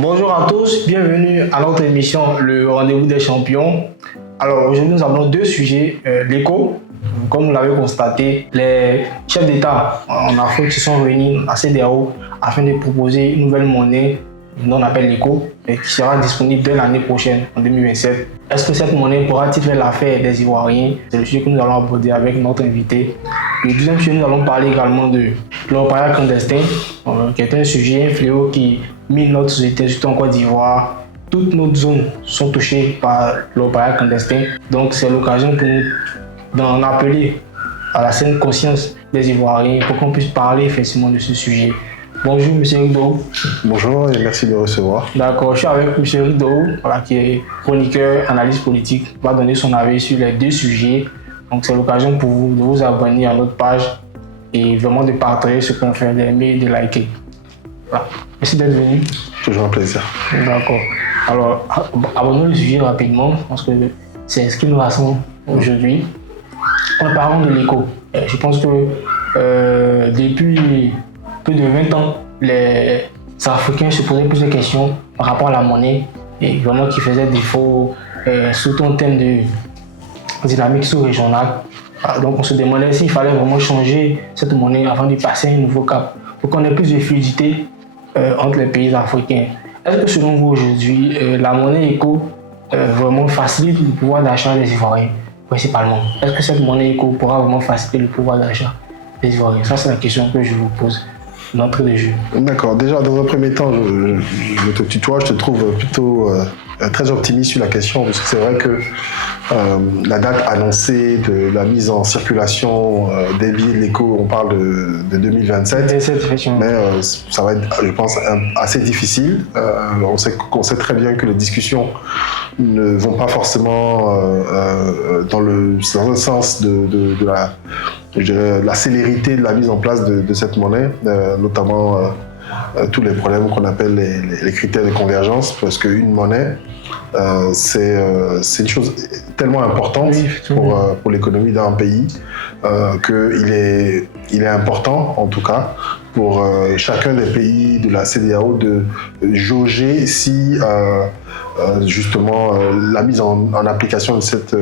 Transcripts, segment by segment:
Bonjour à tous, bienvenue à notre émission Le Rendez-vous des champions. Alors aujourd'hui nous avons deux sujets, l'éco. Comme vous l'avez constaté, les chefs d'État en Afrique se sont réunis à CEDEAO afin de proposer une nouvelle monnaie dont on appelle l'éco, qui sera disponible dès l'année prochaine, en 2027. Est-ce que cette monnaie pourra-t-il faire l'affaire des Ivoiriens? C'est le sujet que nous allons aborder avec notre invité. Le deuxième sujet, nous allons parler également de l'orpaillage clandestin, qui est un sujet, un fléau qui mine notre société, surtout en Côte d'Ivoire. Toutes nos zones sont touchées par l'orpaillage clandestin. Donc c'est l'occasion pour nous d'en appeler à la saine conscience des Ivoiriens pour qu'on puisse parler effectivement de ce sujet. Bonjour M. Rido. Bonjour et merci de me recevoir. D'accord, je suis avec M. Rido, qui est chroniqueur, analyste politique, qui va donner son avis sur les deux sujets. Donc c'est l'occasion pour vous de vous abonner à notre page et vraiment de partager ce qu'on fait, d'aimer et de liker. Voilà. Merci d'être venu. Toujours un plaisir. D'accord. Alors, abordons le sujet rapidement, parce que c'est ce qui nous rassemble aujourd'hui. En parlant de l'éco, je pense que depuis plus de 20 ans, les Africains se posaient plus de questions par rapport à la monnaie et vraiment qui faisait défaut, surtout en termes de dynamique sous-régionale. Donc on se demandait s'il fallait vraiment changer cette monnaie avant de passer à un nouveau cap pour qu'on ait plus de fluidité entre les pays africains. Est-ce que selon vous aujourd'hui, la monnaie éco vraiment facilite le pouvoir d'achat des Ivoiriens principalement? Est-ce que cette monnaie éco pourra vraiment faciliter le pouvoir d'achat des Ivoiriens? Ça c'est la question que je vous pose d'entrée de jeu. D'accord, déjà dans un premier temps, je te tutoie, je te trouve plutôt très optimiste sur la question, parce que c'est vrai que la date annoncée de la mise en circulation des billets de l'éco, on parle de 2027, mais ça va être, je pense, assez difficile. On sait très bien que les discussions ne vont pas forcément dans le sens de la célérité de la mise en place de cette monnaie, notamment tous les problèmes qu'on appelle les critères de convergence, parce qu'une monnaie, c'est une chose tellement importante pour l'économie d'un pays qu'il est important, en tout cas, pour chacun des pays de la CEDEAO de jauger si justement la mise en application de cette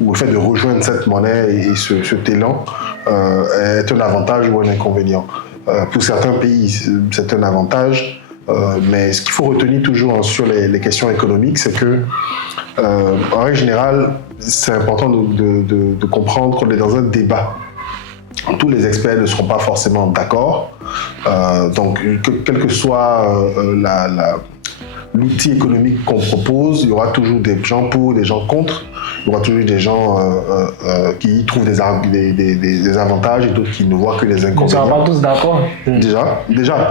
ou le fait de rejoindre cette monnaie et cet élan est un avantage ou un inconvénient. Pour certains pays, c'est un avantage, mais ce qu'il faut retenir toujours sur les questions économiques, c'est que en règle générale, c'est important de comprendre qu'on est dans un débat. Tous les experts ne seront pas forcément d'accord, donc quel que soit l'outil économique qu'on propose, il y aura toujours des gens pour, des gens contre. Il y aura toujours des gens qui y trouvent des avantages et d'autres qui ne voient que les inconvénients. Ils ne sont pas tous d'accord. Déjà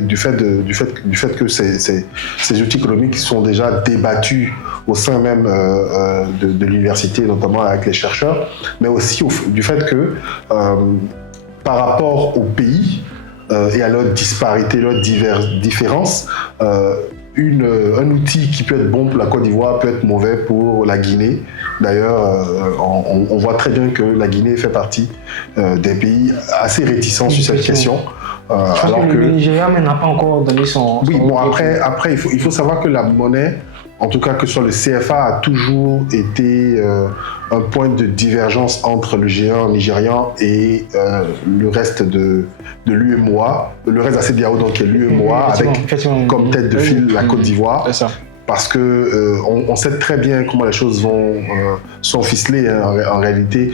du fait que ces outils économiques sont déjà débattus au sein même de l'université, notamment avec les chercheurs, mais aussi du fait que par rapport aux pays et à leur disparité, leur différence, un outil qui peut être bon pour la Côte d'Ivoire peut être mauvais pour la Guinée. D'ailleurs, on voit très bien que la Guinée fait partie des pays assez réticents sur cette question. Alors que le Nigeria n'a pas encore donné son... Oui, bon, après il faut savoir que la monnaie, en tout cas que ce soit le CFA, a toujours été un point de divergence entre le géant nigérian et le reste de l'UEMOA, le reste de la CEDEAO, donc qui est l'UEMOA, avec comme tête de file la Côte d'Ivoire. Parce que on sait très bien comment les choses sont ficelées en réalité.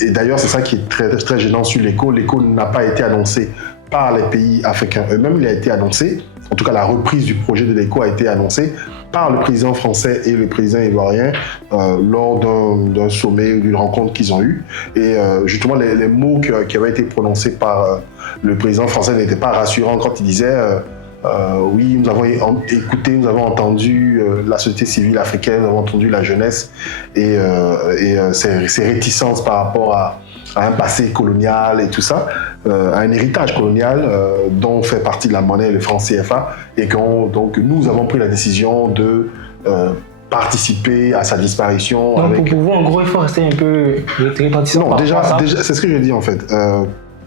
Et d'ailleurs, c'est ça qui est très, très gênant sur l'éco. L'éco n'a pas été annoncé par les pays africains eux-mêmes, il a été annoncé, en tout cas la reprise du projet de l'éco a été annoncée par le président français et le président ivoirien lors d'un sommet ou d'une rencontre qu'ils ont eue. Et justement, les mots qui avaient été prononcés par le président français n'étaient pas rassurants quand il disait oui, nous avons écouté, nous avons entendu la société civile africaine, nous avons entendu la jeunesse et ses réticences par rapport à un passé colonial et tout ça, à un héritage colonial dont fait partie de la monnaie, le franc CFA, et donc nous avons pris la décision de participer à sa disparition. Donc pour vous, en gros, il faut rester un peu réticent. Non, déjà c'est ce que je dis en fait.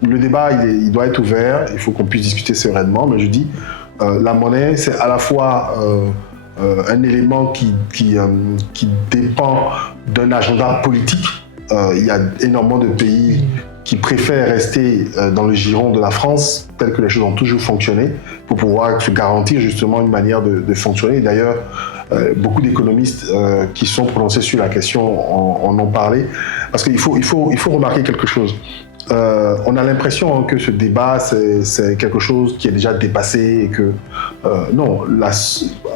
Le débat, il doit être ouvert, il faut qu'on puisse discuter sereinement, mais je dis, la monnaie, c'est à la fois un élément qui dépend d'un agenda politique. Il y a énormément de pays qui préfèrent rester dans le giron de la France, tel que les choses ont toujours fonctionné, pour pouvoir se garantir justement une manière de fonctionner. D'ailleurs, beaucoup d'économistes qui sont prononcés sur la question en ont parlé, parce qu'il faut remarquer quelque chose. On a l'impression que ce débat, c'est quelque chose qui est déjà dépassé et que non,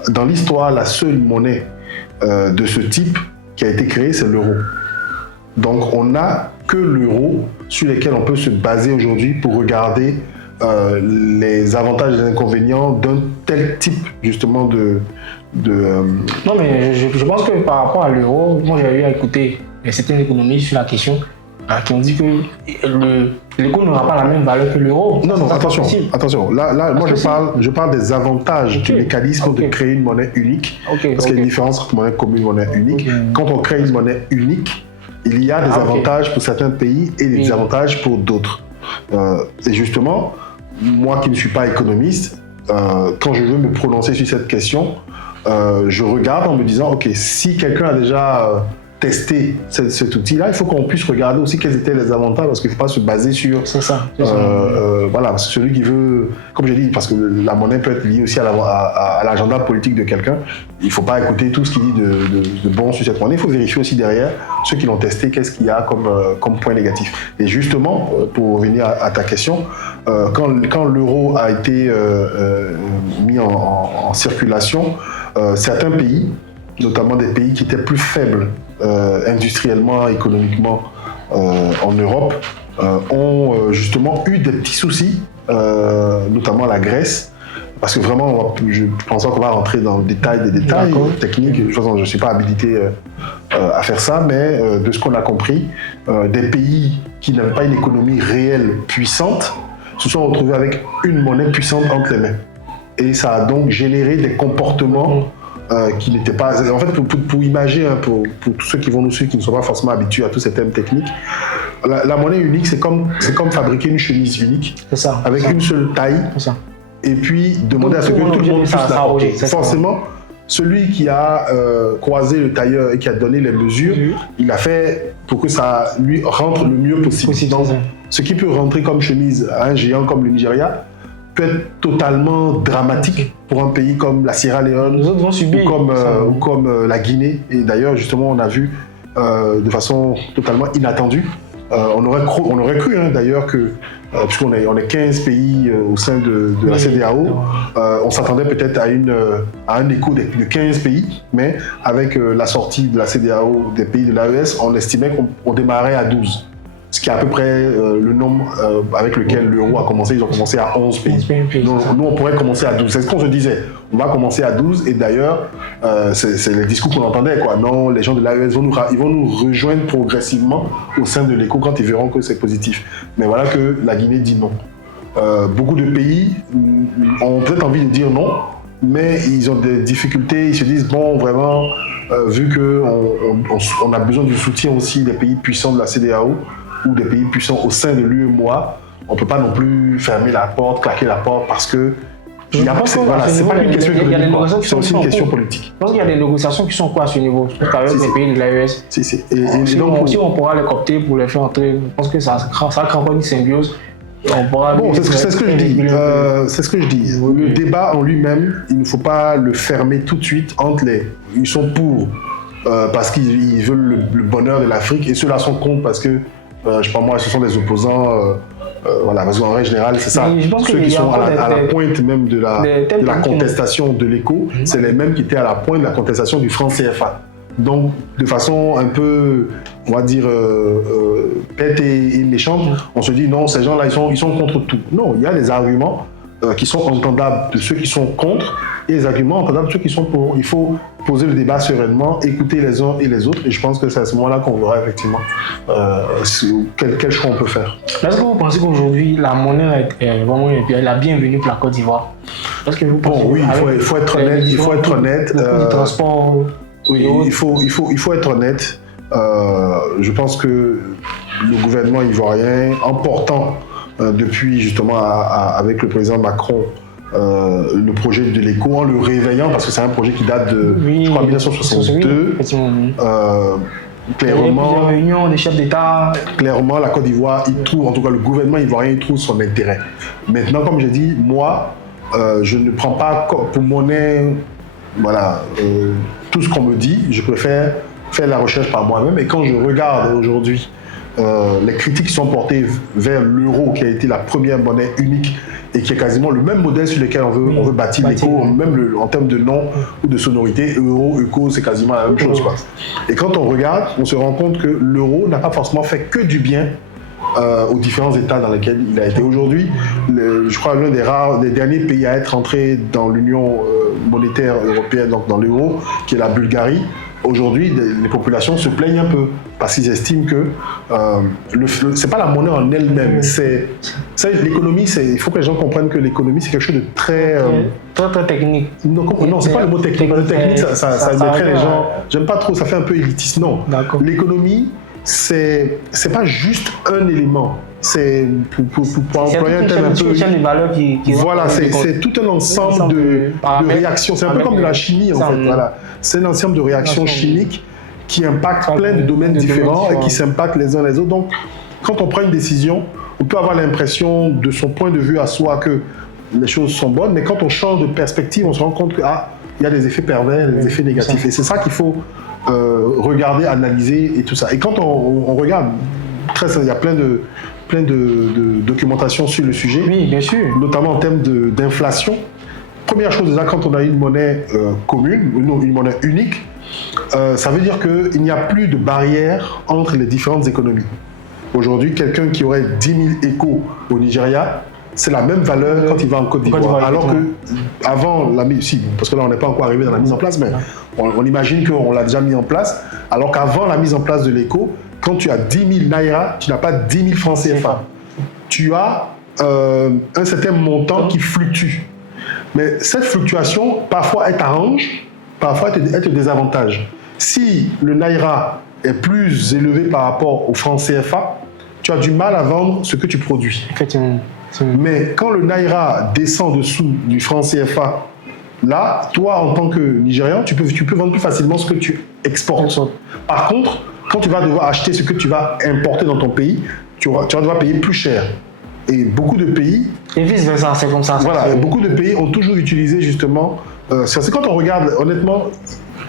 dans l'histoire, la seule monnaie de ce type qui a été créée, c'est l'euro. Donc on n'a que l'euro sur lequel on peut se baser aujourd'hui pour regarder les avantages et les inconvénients d'un tel type justement de... Non, mais je pense que par rapport à l'euro, moi j'ai eu à écouter certains économistes sur la question qui ont dit que l'éco n'aura pas la même valeur que l'euro. Non, attention. Là moi je parle des avantages du mécanisme de créer une monnaie unique. Parce qu'il y a une différence entre monnaie commune et monnaie unique. Quand on crée une monnaie unique, il y a des avantages pour certains pays et des désavantages pour d'autres. Et justement, moi qui ne suis pas économiste, quand je veux me prononcer sur cette question, je regarde en me disant, ok, si quelqu'un a déjà testé cet outil-là, il faut qu'on puisse regarder aussi quels étaient les avantages, parce qu'il ne faut pas se baser sur... C'est ça. Voilà, parce que celui qui veut, comme j'ai dit, parce que la monnaie peut être liée aussi à l'agenda politique de quelqu'un, il ne faut pas écouter tout ce qu'il dit de bon sur cette monnaie, il faut vérifier aussi derrière ceux qui l'ont testé, qu'est-ce qu'il y a comme point négatif. Et justement, pour revenir à ta question, quand l'euro a été mis en circulation, certains pays, notamment des pays qui étaient plus faibles industriellement, économiquement en Europe, ont justement eu des petits soucis, notamment la Grèce, parce que vraiment, je pense qu'on va rentrer dans le détail des détails techniques. De toute façon, je ne suis pas habilité à faire ça, mais de ce qu'on a compris, des pays qui n'avaient pas une économie réelle puissante se sont retrouvés avec une monnaie puissante entre les mains. Et ça a donc généré des comportements qui n'étaient pas... En fait, pour imaginer, pour tous ceux qui vont nous suivre, qui ne sont pas forcément habitués à tous ces thèmes techniques, la monnaie unique, c'est comme fabriquer une chemise unique, avec une seule taille, et puis demander à ce que tout le monde puisse la porter. Forcément, celui qui a croisé le tailleur et qui a donné les mesures, il a fait pour que ça lui rentre le mieux possible. Donc, ce qui peut rentrer comme chemise à un géant comme le Nigeria, peut être totalement dramatique pour un pays comme la Sierra Leone ou comme la Guinée. Et d'ailleurs, justement, on a vu de façon totalement inattendue. On aurait cru d'ailleurs que, puisqu'on est 15 pays au sein de la CEDEAO, on s'attendait peut-être à un écho de 15 pays, mais avec la sortie de la CEDEAO des pays de l'AES, on estimait qu'on démarrait à 12. Ce qui est à peu près le nombre avec lequel l'euro a commencé. Ils ont commencé à 11 pays. Donc, nous, on pourrait commencer à 12. C'est ce qu'on se disait. On va commencer à 12. Et d'ailleurs, c'est les discours qu'on entendait. Non, les gens de l'AES ils vont nous rejoindre progressivement au sein de l'éco quand ils verront que c'est positif. Mais voilà que la Guinée dit non. Beaucoup de pays ont peut-être envie de dire non, mais ils ont des difficultés. Ils se disent, bon, vraiment, vu qu'on a besoin du soutien aussi des pays puissants de la CEDEAO, ou des pays puissants au sein de l'UEMOA, on ne peut pas non plus fermer la porte, claquer la porte, parce que c'est pas une question économique, c'est aussi une question politique. Je pense qu'il y a des négociations qui sont quoi à ce niveau, avec les pays de l'AES. Et donc, si on pourra les coopter pour les faire entrer, je pense que ça crée encore une symbiose. C'est ce que je dis. C'est ce que je dis. Le débat en lui-même, il ne faut pas le fermer tout de suite entre ils sont pour parce qu'ils veulent le bonheur de l'Afrique, et ceux-là sont contre parce que je sais pas moi, ce sont des opposants. Voilà, parce qu'en règle générale, c'est ça. Ceux qui sont à la pointe même de la contestation de l'éco, c'est les mêmes qui étaient à la pointe de la contestation du franc CFA. Donc, de façon un peu, on va dire, bête et méchante, on se dit non, ces gens-là, ils sont contre tout. Non, il y a des arguments qui sont entendables de ceux qui sont contre et les arguments entendables de ceux qui sont pour. Il faut poser le débat sereinement, écouter les uns et les autres, et je pense que c'est à ce moment-là qu'on verra effectivement quel choix on peut faire. Est-ce que vous pensez qu'aujourd'hui la monnaie est vraiment la bienvenue pour la Côte d'Ivoire? Oui, il faut être honnête. Il faut être honnête. Le transport. Oui, il faut être honnête. Je pense que le gouvernement ivoirien, en portant depuis justement avec le président Macron le projet de l'éco en le réveillant, parce que c'est un projet qui date de, je crois, 1962. Clairement, plusieurs réunions des chefs d'État. Clairement, la Côte d'Ivoire, il trouve, en tout cas le gouvernement ivoirien, il trouve son intérêt. Maintenant, comme j'ai dit, moi, je ne prends pas pour monnaie, voilà, tout ce qu'on me dit. Je préfère faire la recherche par moi-même. Et quand je regarde aujourd'hui les critiques qui sont portées vers l'euro, qui a été la première monnaie unique et qui est quasiment le même modèle sur lequel on veut bâtir l'éco, même en termes de nom ou de sonorité, euro, éco, c'est quasiment la même chose, quoi. Et quand on regarde, on se rend compte que l'euro n'a pas forcément fait que du bien aux différents États dans lesquels il a été. Aujourd'hui, je crois l'un des derniers pays à être entré dans l'Union monétaire européenne, donc dans l'euro, qui est la Bulgarie. Aujourd'hui, les populations se plaignent un peu parce qu'ils estiment que c'est pas la monnaie en elle-même. L'économie, il faut que les gens comprennent que l'économie, c'est quelque chose de très technique. Non, c'est pas le mot technique. Le technique, ça mettrait les gens. J'aime pas trop, ça fait un peu élitiste. Non. L'économie, c'est pas juste un élément. C'est pour employer un terme un peu. Voilà, c'est tout un ensemble de réactions. C'est un peu comme de la chimie, en fait. Voilà. C'est un ensemble de réactions chimiques qui impactent plein de domaines différents et qui s'impactent les uns les autres. Donc, quand on prend une décision, on peut avoir l'impression, de son point de vue à soi, que les choses sont bonnes, mais quand on change de perspective, on se rend compte qu'il y a des effets pervers, des effets négatifs. Et c'est ça qu'il faut regarder, analyser et tout ça. Et quand on regarde, il y a plein de documentation sur le sujet, oui, bien sûr, notamment en termes d'inflation. Première chose, déjà, quand on a une monnaie commune, une monnaie unique, ça veut dire qu'il n'y a plus de barrière entre les différentes économies. Aujourd'hui, quelqu'un qui aurait 10 000 échos au Nigeria, c'est la même valeur quand il va en Côte d'Ivoire. Alors que avant parce que là on n'est pas encore arrivé dans la mise en place, mais on imagine qu'on l'a déjà mis en place. Alors qu'avant la mise en place de l'écho, quand tu as 10 000 naira, tu n'as pas 10 000 francs CFA. Tu as un certain montant qui fluctue. Mais cette fluctuation, parfois, elle t'arrange, parfois, elle te désavantage. Si le naira est plus élevé par rapport au franc CFA, tu as du mal à vendre ce que tu produis. Effectivement. Mais quand le naira descend dessous du franc CFA, là, toi, en tant que Nigérian, tu peux vendre plus facilement ce que tu exportes. Par contre, quand tu vas devoir acheter ce que tu vas importer dans ton pays, tu vas devoir payer plus cher. Et beaucoup de pays... Et vice-versa, c'est comme ça. Voilà, beaucoup de pays ont toujours utilisé justement... c'est quand on regarde, honnêtement,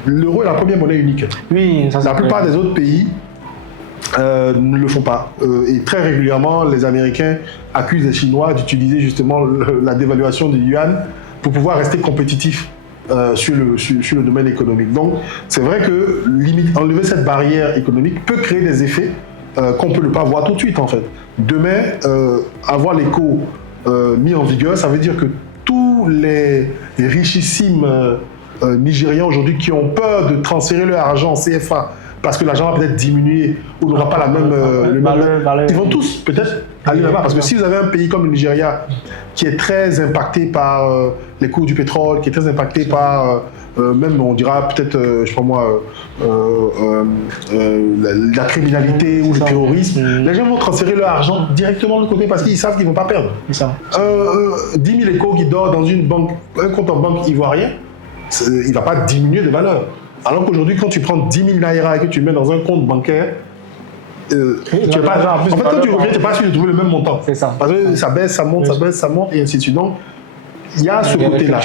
l'euro est la première monnaie unique. Oui, ça, la plupart des autres pays ne le font pas. Et très régulièrement, les Américains accusent les Chinois d'utiliser justement la dévaluation du yuan pour pouvoir rester compétitifs sur le domaine économique. Donc, c'est vrai que enlever cette barrière économique peut créer des effets qu'on ne peut pas voir tout de suite, en fait. Demain, avoir l'éco mis en vigueur, ça veut dire que tous les richissimes Nigérians aujourd'hui qui ont peur de transférer leur argent en CFA parce que l'argent va peut-être diminuer ou n'aura pas la même valeur, ils vont tous peut-être aller là-bas. Parce que si vous avez un pays comme le Nigeria qui est très impacté par les cours du pétrole, qui est très impacté par même on dira peut-être, je sais pas moi, la criminalité ou le terrorisme, les gens vont transférer leur argent directement de l'autre côté parce qu'ils savent qu'ils ne vont pas perdre. 10 000 échos qui dort dans une banque, un compte en banque ivoirien, il ne va pas diminuer de valeur. Alors qu'aujourd'hui, quand tu prends 10 000 naira et que tu mets dans un compte bancaire, tu n'as pas, en fait, quand tu reviens, tu n'es pas sûr de trouver le même montant. C'est ça. Parce que ça baisse, ça monte, ça baisse, ça monte, et ainsi de suite. Donc, il y a ce côté-là.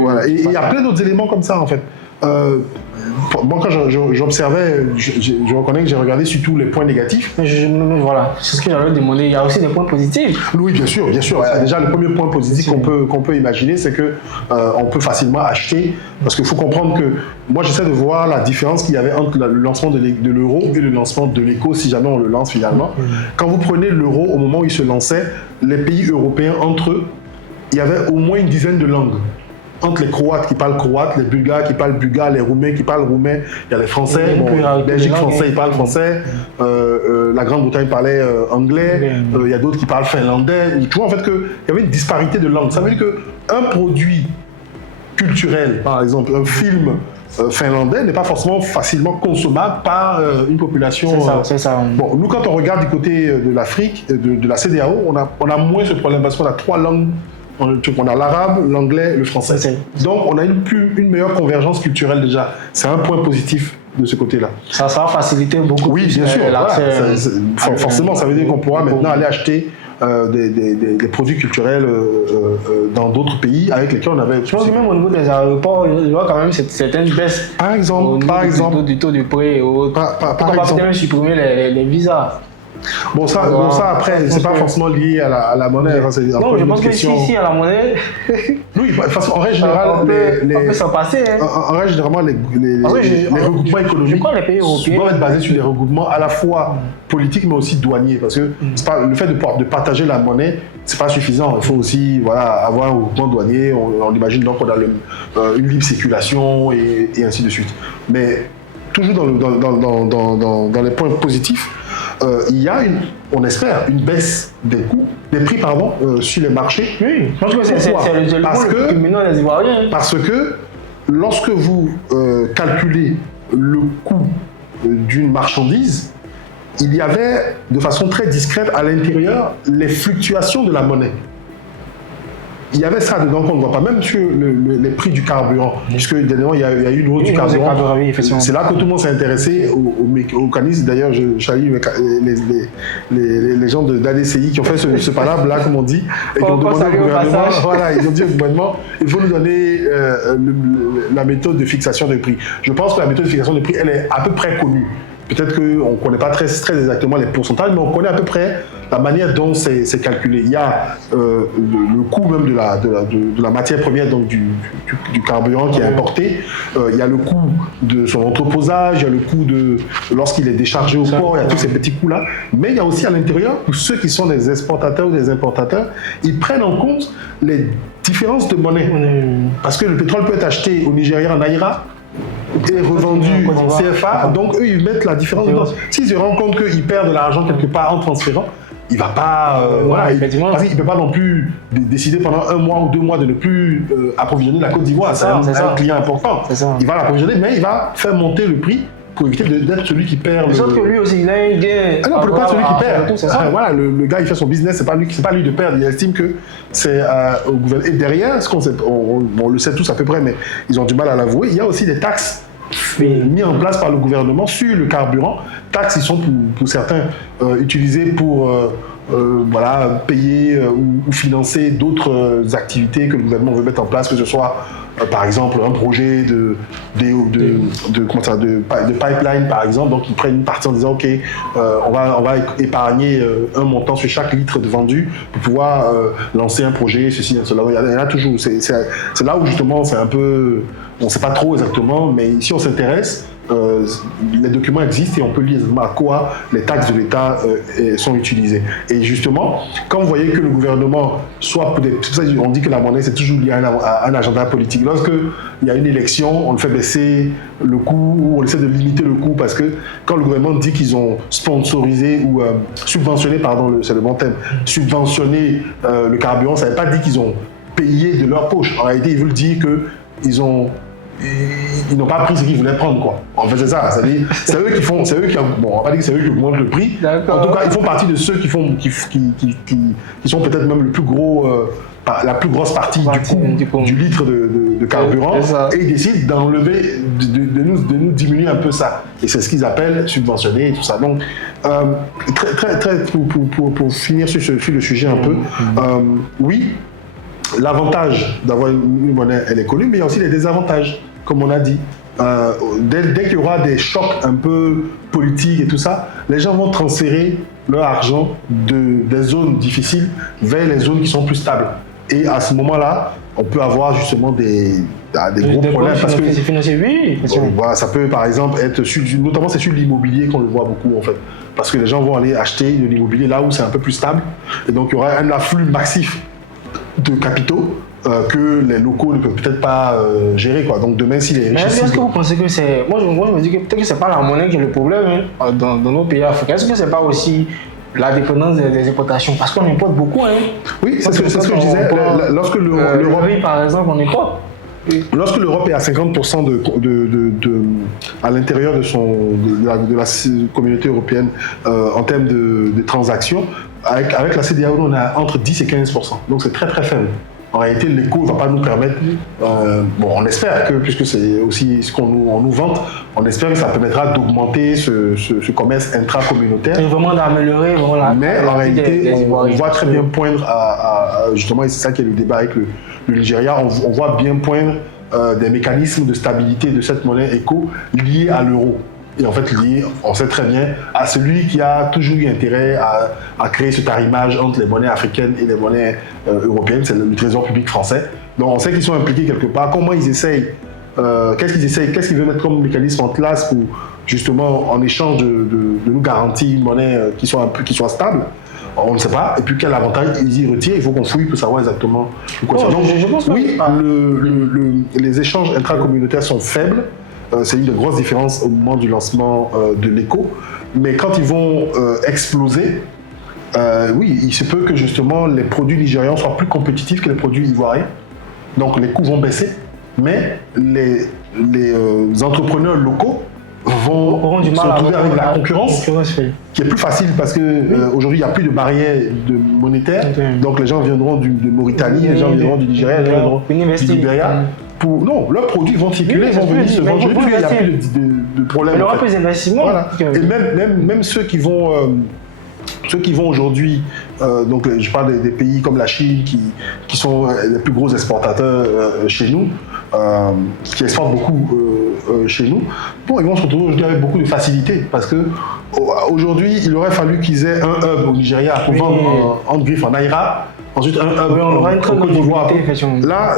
Voilà. Et il y a plein d'autres éléments comme ça, en fait. Moi, quand j'observais, je reconnais que j'ai regardé surtout les points négatifs. Voilà, c'est ce que j'avais demandé. Il y a aussi des points positifs. Oui, bien sûr, bien sûr. Déjà, le premier point positif qu'on peut imaginer, c'est que on peut facilement acheter. Parce qu'il faut comprendre que moi, j'essaie de voir la différence qu'il y avait entre le lancement de l'euro et le lancement de l'éco, si jamais on le lance finalement. Quand vous prenez l'euro, au moment où il se lançait, les pays européens, entre eux, il y avait au moins une dizaine de langues. Entre les Croates qui parlent croate, les Bulgares qui parlent bulgare, les Roumains qui parlent roumain, il y a les Français, Belgique français, ils parlent français, la Grande-Bretagne parlait anglais, il y a d'autres qui parlent finlandais. Tu vois en fait qu'il y avait une disparité de langues. Ça veut dire qu'un produit culturel, par exemple, un film finlandais n'est pas forcément facilement consommable par une population. C'est ça. Bon, nous quand on regarde du côté de l'Afrique, de la CEDEAO, on a moins ce problème parce qu'on a 3 langues on a l'arabe, l'anglais, le français. Donc on a une meilleure convergence culturelle déjà. C'est un point positif de ce côté-là. Ça va faciliter beaucoup. Oui, bien sûr. Voilà, forcément, ça veut dire qu'on pourra maintenant aller acheter des produits culturels dans d'autres pays avec lesquels on avait... Je pense que même au niveau des aéroports, il y aura quand même certaines baisses. Par exemple, du taux de prêt et autres. On va peut-être supprimer les visas. Bon, ça après, c'est pas forcément lié à la monnaie. Non, je pense que si, à la monnaie. Oui, de toute façon, en règle générale, on peut s'en passer. Hein. En règle généralement, les regroupements économiques les pays européens doivent être basés sur des regroupements à la fois politiques mais aussi douaniers. Parce que c'est pas, le fait de partager la monnaie, c'est pas suffisant. Il faut aussi avoir un regroupement douanier. On imagine donc qu'on a une libre circulation et ainsi de suite. Mais toujours dans les points positifs, il y a on espère une baisse des prix sur les marchés. Oui, je pense que c'est le dominant des Ivoiriens. Parce que lorsque vous calculez le coût d'une marchandise, il y avait de façon très discrète à l'intérieur les fluctuations de la monnaie. Il y avait ça dedans qu'on ne voit pas, même sur les prix du carburant, puisque dernièrement il y a eu une hausse du carburant. C'est là que tout le monde s'est intéressé au mécanisme. D'ailleurs, je salue les gens d'ADCI qui ont fait ce palabre là, comme on dit, et qui ont demandé au gouvernement, ils ont dit au gouvernement, il faut nous donner la méthode de fixation des prix. Je pense que la méthode de fixation des prix, elle est à peu près connue. Peut-être qu'on ne connaît pas très exactement les pourcentages, mais on connaît à peu près la manière dont c'est calculé. Il y a le coût même de la matière première, donc du carburant qui est importé. Il y a le coût de son entreposage, il y a le coût lorsqu'il est déchargé au port, il y a tous ces petits coûts-là. Mais il y a aussi à l'intérieur, pour ceux qui sont des exportateurs ou des importateurs, ils prennent en compte les différences de monnaie. Parce que le pétrole peut être acheté au Nigeria en Naira, est revendu en CFA, donc eux ils mettent la différence dedans. S'ils se rendent compte qu'ils perdent de l'argent quelque part en transférant, il va pas, parce qu'il peut pas non plus décider pendant 1 mois ou 2 mois de ne plus approvisionner la Côte d'Ivoire. C'est un client important. Il va l'approvisionner, mais il va faire monter le prix pour éviter d'être celui qui perd. Sauf que lui aussi, il a un gain. Ah non, pour pas celui qui perd. Voilà, le gars, il fait son business, c'est pas lui de perdre. Il estime que c'est au gouvernement. Et derrière, on le sait tous à peu près, mais ils ont du mal à l'avouer, il y a aussi des taxes mises en place par le gouvernement sur le carburant. Taxes qui sont pour certains utilisées pour payer ou financer d'autres activités que le gouvernement veut mettre en place, que ce soit par exemple un projet de pipeline par exemple. Donc ils prennent une partie en disant ok, on va épargner un montant sur chaque litre de vendu pour pouvoir lancer un projet, ceci, cela. Il y en a toujours. C'est là où justement c'est un peu, on ne sait pas trop exactement, mais si on s'intéresse, les documents existent et on peut lire à quoi les taxes de l'État sont utilisées. Et justement, quand vous voyez que le gouvernement, soit pour ça on dit que la monnaie c'est toujours lié à un agenda politique. Lorsque il y a une élection, on fait baisser le coût ou on essaie de limiter le coût, parce que quand le gouvernement dit qu'ils ont sponsorisé ou subventionné, c'est le bon thème, subventionné le carburant, ça ne veut pas dire qu'ils ont payé de leur poche. En réalité, ils veulent dire qu'ils n'ont pas pris ce qu'ils voulaient prendre, quoi. En fait, c'est ça. C'est eux qui font, bon, on va pas dire que c'est eux qui augmentent le prix. En tout cas, ils font partie de ceux qui sont peut-être même le plus gros, la plus grosse partie du coût du litre de carburant, et ils décident d'enlever, de nous diminuer un peu ça. Et c'est ce qu'ils appellent subventionner et tout ça. Donc, pour finir sur le sujet un peu, oui, l'avantage d'avoir une monnaie, elle est connue, mais il y a aussi les désavantages, comme on a dit. Dès qu'il y aura des chocs un peu politiques et tout ça, les gens vont transférer leur argent des zones difficiles vers les zones qui sont plus stables. Et à ce moment-là, on peut avoir justement des gros problèmes. Parce que voilà, ça peut par exemple être, notamment c'est sur l'immobilier qu'on le voit beaucoup en fait. Parce que les gens vont aller acheter de l'immobilier là où c'est un peu plus stable. Et donc il y aura un afflux massif de capitaux que les locaux ne peuvent peut-être pas gérer, quoi. Donc demain, si les richesses... Mais est-ce que vous pensez que c'est... Moi, je me dis que peut-être que c'est pas la monnaie qui est le problème dans nos pays africains. Est-ce que c'est pas aussi la dépendance des importations? Parce qu'on importe beaucoup. Oui, c'est ce que je disais. Lorsque l'Europe... par exemple, on importe. Lorsque l'Europe est à 50% à l'intérieur de la communauté européenne en termes de transactions, avec la CEDEAO, on a entre 10 et 15%. Donc c'est très très faible. en réalité, l'éco ne va pas nous permettre, on espère que, puisque c'est aussi ce qu'on nous vante, on espère que ça permettra d'augmenter ce commerce intracommunautaire. C'est vraiment d'améliorer mais en réalité, on voit très bien poindre justement, et c'est ça qui est le débat avec le Nigeria, on voit bien poindre des mécanismes de stabilité de cette monnaie éco liés à l'euro. Et en fait, lié, on sait très bien, à celui qui a toujours eu intérêt à créer ce tarimage entre les monnaies africaines et les monnaies européennes, c'est le Trésor public français. Donc on sait qu'ils sont impliqués quelque part. Comment ils essayent, qu'est-ce qu'ils veulent mettre comme mécanisme en place pour justement, en échange de nous garantir une monnaie qui soit stable? On ne sait pas. Et puis quel avantage ils y retirent? Il faut qu'on fouille pour savoir exactement quoi c'est. Donc, je pense oui, les échanges intracommunautaires sont faibles. C'est une des grosses différences au moment du lancement de l'éco. Mais quand ils vont exploser, oui, il se peut que justement les produits nigérians soient plus compétitifs que les produits ivoiriens. Donc les coûts vont baisser, mais les entrepreneurs locaux vont se retrouver avec la concurrence qui est plus facile parce que aujourd'hui il n'y a plus de barrières monétaires. Donc les gens viendront de Mauritanie, les gens viendront du Nigeria, les gens viendront du Libéria. Non, leurs produits vont circuler, ils vont venir se vendre. Il n'y a plus de problème. Il y aura plus d'investissement. Voilà. Et même ceux qui vont aujourd'hui, donc je parle des pays comme la Chine qui sont les plus gros exportateurs chez nous, qui exportent beaucoup chez nous, ils vont se retrouver aujourd'hui avec beaucoup de facilité parce que aujourd'hui il aurait fallu qu'ils aient un hub au Nigeria pour vendre en griffe en Naira, ensuite un hub en Côte d'Ivoire. Là,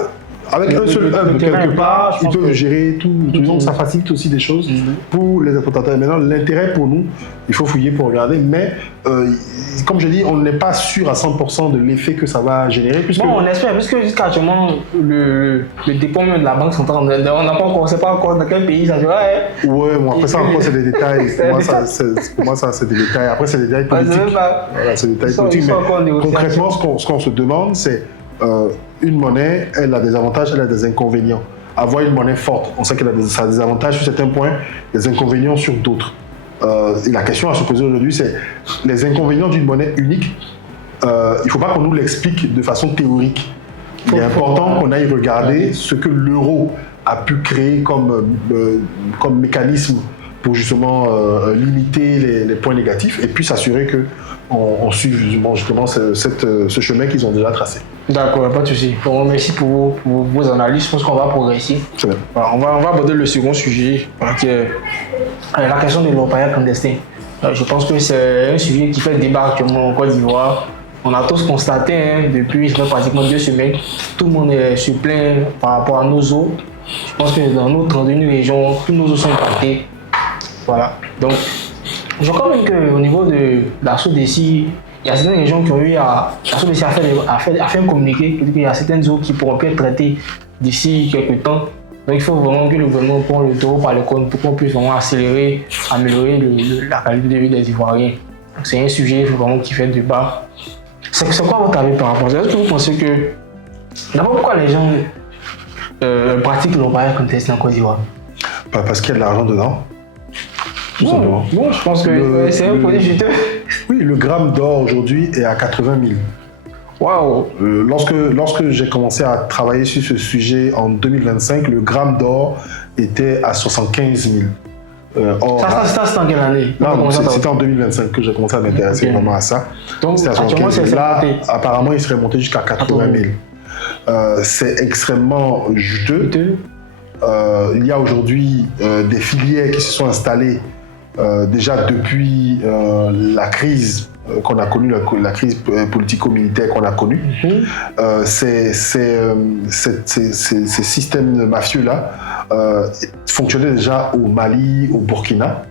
avec un seul hub quelque part, ils peuvent gérer tout. Donc ça facilite aussi des choses pour les exportateurs. Maintenant, l'intérêt pour nous, il faut fouiller pour regarder, mais comme je dis, on n'est pas sûr à 100% de l'effet que ça va générer. Puisque... Bon, on espère, parce que jusqu'à actuellement, le déploiement de la Banque centrale, on ne sait pas encore dans quel pays ça sera. Ouais, bon, après ça, encore, c'est des détails. Pour moi, ça, c'est des détails. Après, c'est des détails politiques. Voilà, c'est des détails politiques. Mais concrètement, ce qu'on se demande, c'est une monnaie, elle a des avantages, elle a des inconvénients. Avoir une monnaie forte, on sait qu'elle a des avantages sur certains points, des inconvénients sur d'autres. Et la question à se poser aujourd'hui, c'est les inconvénients d'une monnaie unique. Il ne faut pas qu'on nous l'explique de façon théorique. Il est important qu'on aille regarder ce que l'euro a pu créer comme mécanisme pour justement limiter les points négatifs et puis s'assurer qu'on suive justement ce chemin qu'ils ont déjà tracé. D'accord, pas de souci. Bon, merci pour vos analyses. Je pense qu'on va progresser. C'est bien. Voilà, on va aborder le second sujet, qui est la question de l'orpaillage clandestin. Je pense que c'est un sujet qui fait débat actuellement en Côte d'Ivoire. On a tous constaté, depuis ça fait pratiquement 2 semaines, tout le monde se plaint par rapport à nos eaux. Je pense que dans nos 31 régions, tous nos eaux sont impactées. Voilà. Donc, je crois même qu'au niveau de la SODECI, il y a certaines régions qui ont eu la SODECI a fait un communiqué, il y a certaines eaux qui pourront être traitées d'ici quelques temps. Donc il faut vraiment que le gouvernement prenne le taureau par le cornes pour qu'on puisse vraiment accélérer, améliorer la qualité de vie des Ivoiriens. C'est un sujet vraiment qui fait débat. C'est quoi votre avis par rapport à ça? Est-ce que vous pensez que... D'abord, pourquoi les gens pratiquent l'orpaillage clandestin en Côte d'Ivoire? Parce qu'il y a de l'argent dedans. Tout simplement. Bon, je pense que c'est un produit juteux. Oui, le gramme d'or aujourd'hui est à 80 000. Waouh! Lorsque j'ai commencé à travailler sur ce sujet en 2025, le gramme d'or était à 75 000. Ça c'était en quelle année? Non, c'était en 2025 que j'ai commencé à m'intéresser vraiment à ça. Donc, actuellement, là, apparemment, il serait monté jusqu'à 80 000. C'est extrêmement juteux. Il y a aujourd'hui des filières qui se sont installées déjà depuis la crise qu'on a connue, la crise politico-militaire qu'on a connue. Ces systèmes mafieux-là fonctionnaient déjà au Mali, au Burkina.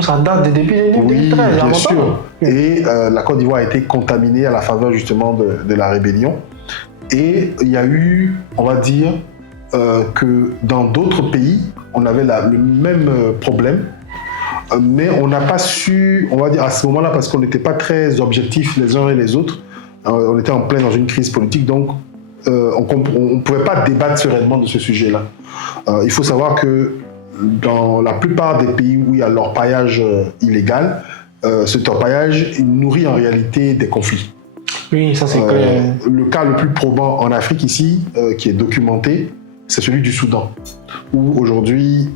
Ça date depuis 2013. Oui, bien sûr. Et la Côte d'Ivoire a été contaminée à la faveur justement de la rébellion. Et il y a eu, on va dire, que dans d'autres pays, on avait le même problème. Mais on n'a pas su, on va dire à ce moment-là, parce qu'on n'était pas très objectifs les uns et les autres, on était en plein dans une crise politique, donc on ne pouvait pas débattre sereinement de ce sujet-là. Il faut savoir que dans la plupart des pays où il y a l'orpaillage illégal, cet orpaillage nourrit en réalité des conflits. Oui, ça c'est clair. Le cas le plus probant en Afrique ici, qui est documenté, c'est celui du Soudan, où aujourd'hui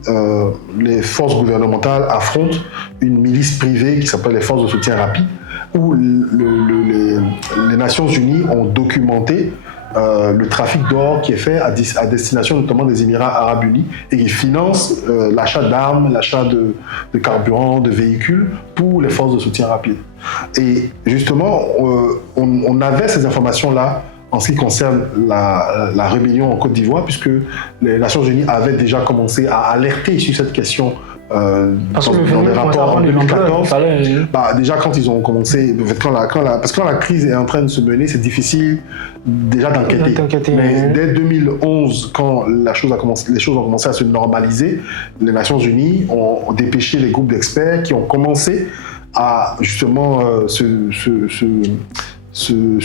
les forces gouvernementales affrontent une milice privée qui s'appelle les forces de soutien rapide, où les Nations Unies ont documenté le trafic d'or qui est fait à destination notamment des Émirats Arabes Unis et qui finance l'achat d'armes, l'achat de carburant, de véhicules pour les forces de soutien rapide. Et justement, on avait ces informations-là en ce qui concerne la rébellion en Côte d'Ivoire, puisque les Nations Unies avaient déjà commencé à alerter sur cette question Parce que dans des rapports en 2014. Déjà quand ils ont commencé, parce que quand la crise est en train de se mener, c'est difficile déjà d'enquêter. Mais dès 2011, quand les choses ont commencé à se normaliser, les Nations Unies ont dépêché les groupes d'experts qui ont commencé à justement se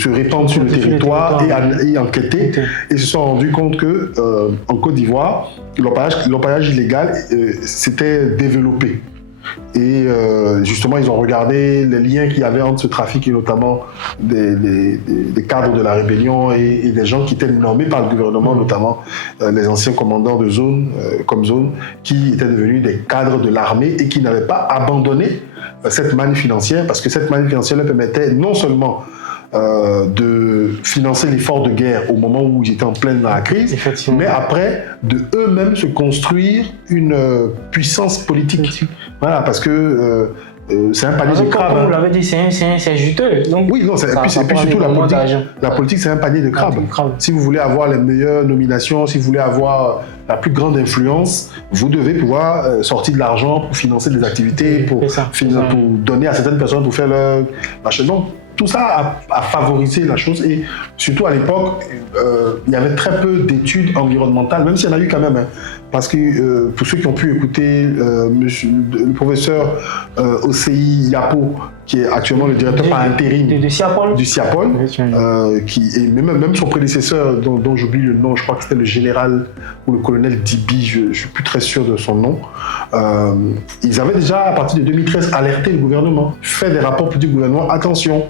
répandre sur le territoire et enquêter, et se sont rendus compte que en Côte d'Ivoire, l'orpaillage illégal s'était développé. Et justement, ils ont regardé les liens qu'il y avait entre ce trafic et notamment des cadres de la rébellion et des gens qui étaient nommés par le gouvernement, notamment les anciens commandants de zone, comme zone, qui étaient devenus des cadres de l'armée et qui n'avaient pas abandonné cette manne financière, parce que cette manne financière leur permettait non seulement de financer l'effort de guerre au moment où ils étaient en pleine dans la crise, mais après de eux-mêmes se construire une puissance politique. Voilà, parce que c'est un panier de crabes. Comme vous l'avez dit, c'est juteux. Donc, oui, non, et puis surtout la politique, c'est un panier de crabes. Si vous voulez avoir les meilleures nominations, si vous voulez avoir la plus grande influence, vous devez pouvoir sortir de l'argent pour financer des activités, pour donner à certaines personnes pour faire leur machin. Donc, tout ça a favorisé la chose, et surtout à l'époque, il y avait très peu d'études environnementales, même s'il y en a eu quand même, hein, parce que pour ceux qui ont pu écouter le professeur OCI Yapo, qui est actuellement le directeur par intérim du SIAPOL, et même son prédécesseur, dont j'oublie le nom, je crois que c'était le général ou le colonel Dibi, je ne suis plus très sûr de son nom, ils avaient déjà, à partir de 2013, alerté le gouvernement, fait des rapports pour dire au gouvernement, attention,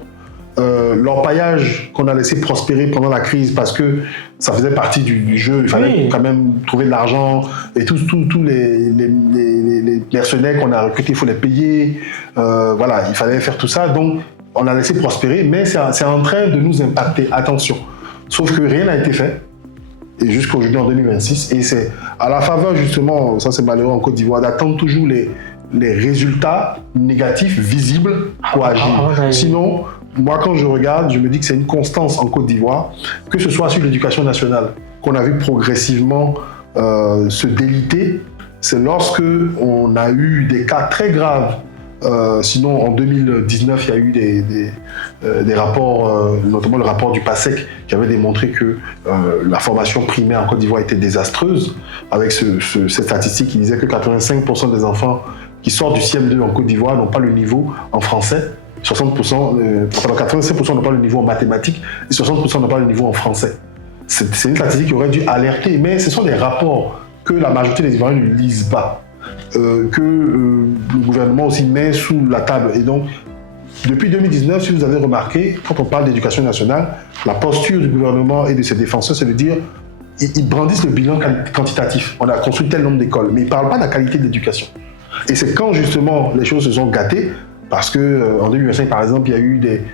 l'orpaillage qu'on a laissé prospérer pendant la crise parce que ça faisait partie du jeu, il fallait quand même trouver de l'argent, et tous les mercenaires qu'on a recrutés, il faut les payer, voilà, il fallait faire tout ça, donc on a laissé prospérer, mais c'est en train de nous impacter, attention. Sauf que rien n'a été fait, et jusqu'aujourd'hui en 2026, et c'est à la faveur justement, ça c'est malheureux en Côte d'Ivoire, d'attendre toujours les résultats négatifs visibles pour agir. Sinon, moi, quand je regarde, je me dis que c'est une constance en Côte d'Ivoire, que ce soit sur l'éducation nationale, qu'on a vu progressivement se déliter. C'est lorsque on a eu des cas très graves. Sinon, en 2019, il y a eu des rapports, notamment le rapport du PASEC, qui avait démontré que la formation primaire en Côte d'Ivoire était désastreuse, avec cette statistique qui disait que 85% des enfants qui sortent du CM2 en Côte d'Ivoire n'ont pas le niveau en français. 85% n'ont pas le niveau en mathématiques et 60% n'ont pas le niveau en français. C'est une statistique qui aurait dû alerter, mais ce sont des rapports que la majorité des Ivoiriens ne lisent pas, que le gouvernement aussi met sous la table. Et donc, depuis 2019, si vous avez remarqué, quand on parle d'éducation nationale, la posture du gouvernement et de ses défenseurs, c'est de dire ils brandissent le bilan quantitatif. On a construit tel nombre d'écoles, mais ils ne parlent pas de la qualité de l'éducation. Et c'est quand justement les choses se sont gâtées, parce qu'en 2025, par exemple, il y a eu des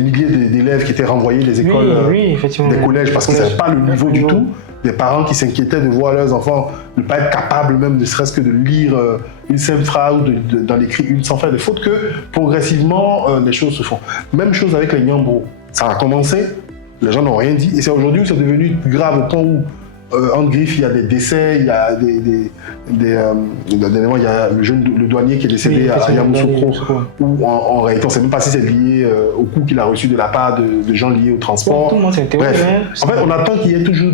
milliers d'élèves qui étaient renvoyés des écoles, des collèges, parce qu'ils n'avaient pas le niveau du tout. Des parents qui s'inquiétaient de voir leurs enfants ne pas être capables même ne serait-ce que de lire une simple phrase ou d'en écrire une sans faire de faute, que progressivement les choses se font. Même chose avec les Nyambro. Ça a commencé, les gens n'ont rien dit, et c'est aujourd'hui où c'est devenu grave, au point où en griffe, il y a des décès, il y a il y a le douanier qui est décédé à Yamoussoukro, où en réalité, on ne sait même pas si c'est lié au coup qu'il a reçu de la part de gens liés au transport. Tout le monde s'intéresse. Bref, en fait, on attend qu'il y ait toujours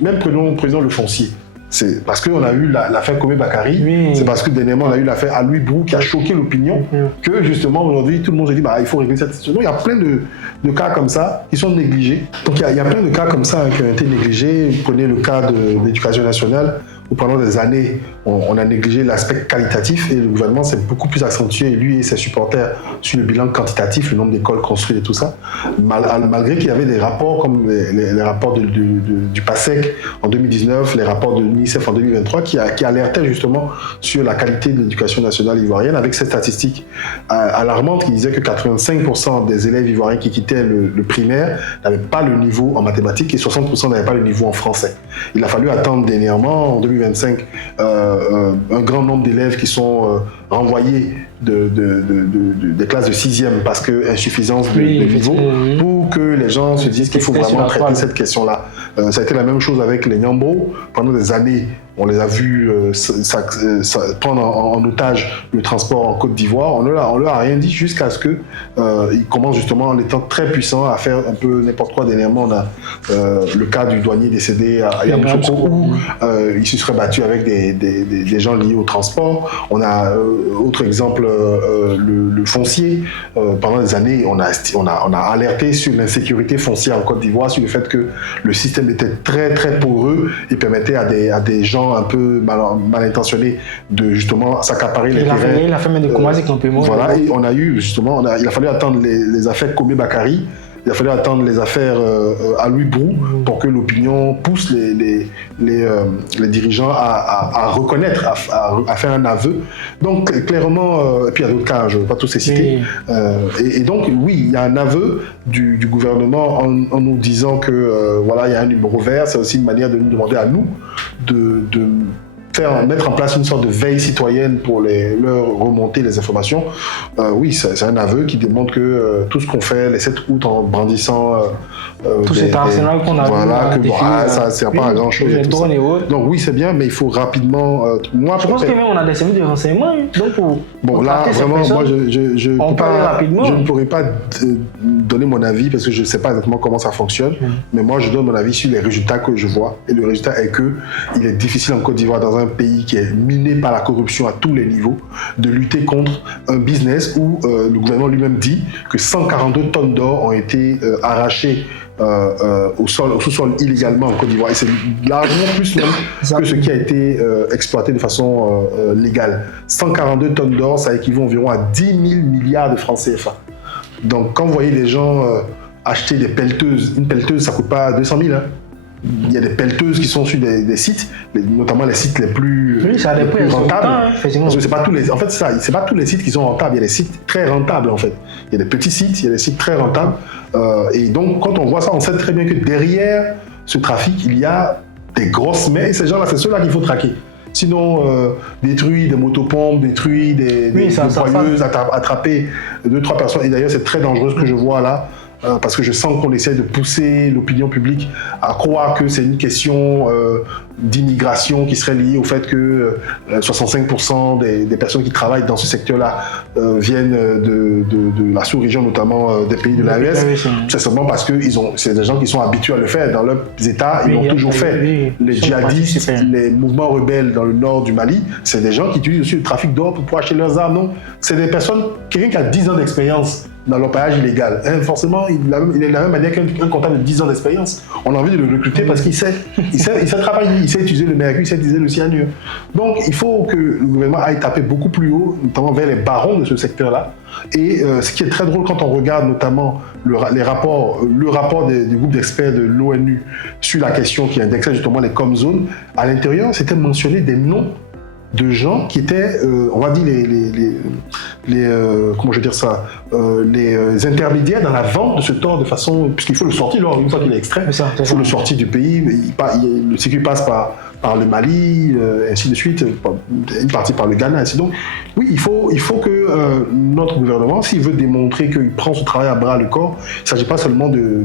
même prenons le foncier. C'est parce qu'on a eu l'affaire Komé Bakary, c'est parce que dernièrement on a eu l'affaire Aloui Brou qui a choqué l'opinion, que justement aujourd'hui tout le monde se dit il faut régler cette situation. Il y a plein de cas comme ça qui sont négligés. Donc il y a plein de cas comme ça qui ont été négligés. Prenez le cas de l'éducation nationale, où pendant des années, on a négligé l'aspect qualitatif et le gouvernement s'est beaucoup plus accentué, lui et ses supporters, sur le bilan quantitatif, le nombre d'écoles construites et tout ça, malgré qu'il y avait des rapports comme les rapports du PASEC en 2019, les rapports de l'UNICEF en 2023 qui alertaient justement sur la qualité de l'éducation nationale ivoirienne avec ces statistiques alarmantes qui disaient que 85% des élèves ivoiriens qui quittaient le primaire n'avaient pas le niveau en mathématiques et 60% n'avaient pas le niveau en français. Il a fallu attendre dernièrement, en 2025, un grand nombre d'élèves qui sont renvoyés des classes de 6e parce que insuffisance de niveau, pour que les gens se disent qu'il faut vraiment traiter cette question-là. Ça a été la même chose avec les Nyambro. Pendant des années, on les a vus prendre en otage le transport en Côte d'Ivoire. On leur a rien dit jusqu'à ce qu'ils commencent justement, en étant très puissants, à faire un peu n'importe quoi. Dernièrement, on a le cas du douanier décédé à Yamoussoukro où il se serait battu avec des gens liés au transport. On a autre exemple, le foncier. Pendant des années, on a alerté sur l'insécurité foncière en Côte d'Ivoire, sur le fait que le système était très très poreux et permettait à des gens un peu mal intentionnés de justement s'accaparer les terrains. Il a fait même des commandes campements. Voilà, et on a eu justement, il a fallu attendre les affaires Komé Bakari. Il a fallu attendre les affaires à Louis Brou pour que l'opinion pousse les dirigeants à reconnaître, à faire un aveu. Donc clairement, et puis il y a d'autres cas, je ne vais pas tous les citer. Et donc oui, il y a un aveu du gouvernement en nous disant que voilà, il y a un numéro vert. C'est aussi une manière de nous demander à nous de mettre en place une sorte de veille citoyenne pour leur remonter les informations. Oui, c'est un aveu qui démontre que tout ce qu'on fait les 7 août en brandissant tout cet arsenal qu'on a vu, ça ne sert pas à grand chose. Donc oui, c'est bien, mais il faut rapidement. Je pense que même on a des services de renseignement. Donc là, vraiment, moi, je ne pourrais pas donner mon avis parce que je ne sais pas exactement comment ça fonctionne. Mais moi, je donne mon avis sur les résultats que je vois. Et le résultat est que il est difficile en Côte d'Ivoire, dans un pays qui est miné par la corruption à tous les niveaux, de lutter contre un business où le gouvernement lui-même dit que 142 tonnes d'or ont été arrachées au sous-sol illégalement en Côte d'Ivoire. Et c'est largement plus même que ce qui a été exploité de façon légale. 142 tonnes d'or, ça équivaut environ à 10 000 milliards de francs CFA. Donc quand vous voyez des gens acheter des pelleteuses, une pelleteuse ça ne coûte pas 200 000, hein. Il y a des pelleteuses qui sont sur des sites, notamment les sites les plus rentables. Parce que c'est pas tous les, en fait, c'est pas tous les sites qui sont rentables. Il y a des sites très rentables en fait. Il y a des petits sites, il y a des sites très rentables. Et donc, quand on voit ça, on sait très bien que derrière ce trafic, il y a des grosses mains. Et ces gens-là, c'est ceux-là qu'il faut traquer. Sinon, détruire des motopompes, détruire des poigneuses, attraper 2-3 personnes. Et d'ailleurs, c'est très dangereux ce que je vois là. Parce que je sens qu'on essaie de pousser l'opinion publique à croire que c'est une question d'immigration qui serait liée au fait que 65% des personnes qui travaillent dans ce secteur-là viennent de la sous-région, notamment des pays de l'AES. C'est seulement parce que c'est des gens qui sont habitués à le faire. Dans leurs États, ils l'ont toujours fait. Les djihadistes, les mouvements rebelles dans le nord du Mali, c'est des gens qui utilisent aussi le trafic d'or pour pouvoir acheter leurs armes. Non, c'est des personnes, quelqu'un qui a 10 ans d'expérience dans l'orpaillage illégal. Forcément, il est de la même manière qu'un comptable de 10 ans d'expérience. On a envie de le recruter parce qu'il sait travailler, il sait utiliser le mercure, il sait utiliser le cyanure. Donc, il faut que le gouvernement aille taper beaucoup plus haut, notamment vers les barons de ce secteur-là. Et ce qui est très drôle quand on regarde notamment le rapport du groupe d'experts de l'ONU sur la question qui indexait justement les com-zones, à l'intérieur, c'était mentionné des noms de gens qui étaient, on va dire, comment je vais dire ça, les intermédiaires dans la vente de ce tort de façon, puisqu'il faut le sortir, une fois qu'il est extrait, il faut le sortir du pays, le circuit passe par le Mali, ainsi de suite, une partie par le Ghana, ainsi donc. Oui, il faut que notre gouvernement, s'il veut démontrer qu'il prend ce travail à bras le corps, il ne s'agit pas seulement de